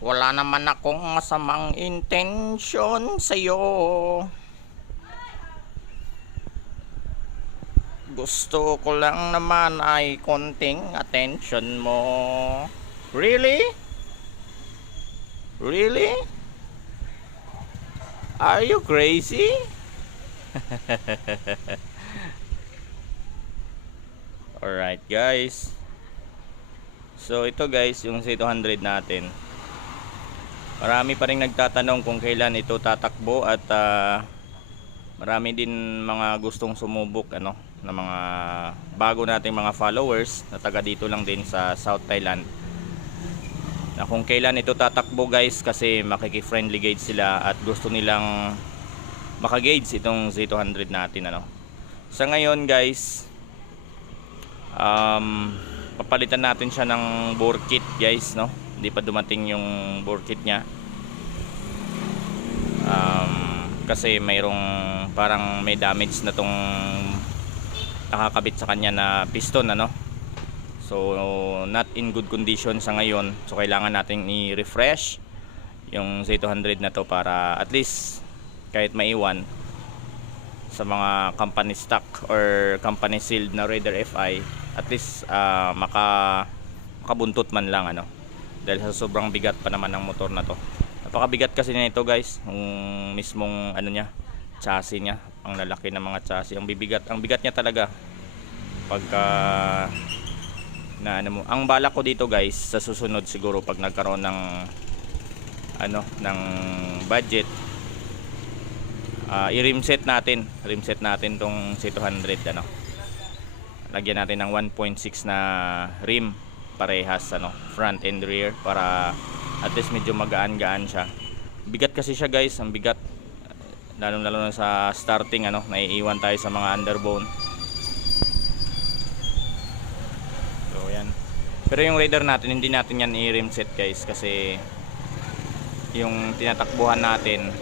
Wala naman akong masamang intensyon sa'yo. Gusto ko lang naman ay konting attention mo. Really? Really? Are you crazy? Alright guys. So ito guys, yung C200 natin. Marami pa rin nagtatanong kung kailan ito tatakbo at marami din mga gustong sumubok na mga bago nating mga followers na taga dito lang din sa South Thailand. Na kung kailan ito tatakbo guys, kasi makiki-friendly gauge sila at gusto nilang maka-gauge itong Z200 natin Sa ngayon guys, papalitan natin siya ng bore kit guys Hindi pa dumating yung bore kit niya. Kasi mayroong parang may damage na tong nakakabit sa kanya na piston So not in good condition sa ngayon. So kailangan nating i-refresh yung Z200 na to para at least kahit maiwan sa mga company stock or company sealed na Raider FI, at least makabuntot man lang dahil sa sobrang bigat pa naman ng motor na to. Napakabigat kasi nito guys, yung mismong niya, chassis niya, ang lalaki ng mga chassis, ang bigat niya talaga pagka ang bala ko dito guys sa susunod siguro pag nagkaroon ng ng budget, i-rimset natin tong C200 lagyan natin ng 1.6 na rim parehas front and rear para at least medyo magaan-gaan siya. Bigat kasi siya guys, ang bigat lalo na sa starting naiiwan tayo sa mga underbone. Pero yung Raider natin, hindi natin yan i-rim set guys, kasi yung tinatakbuhan natin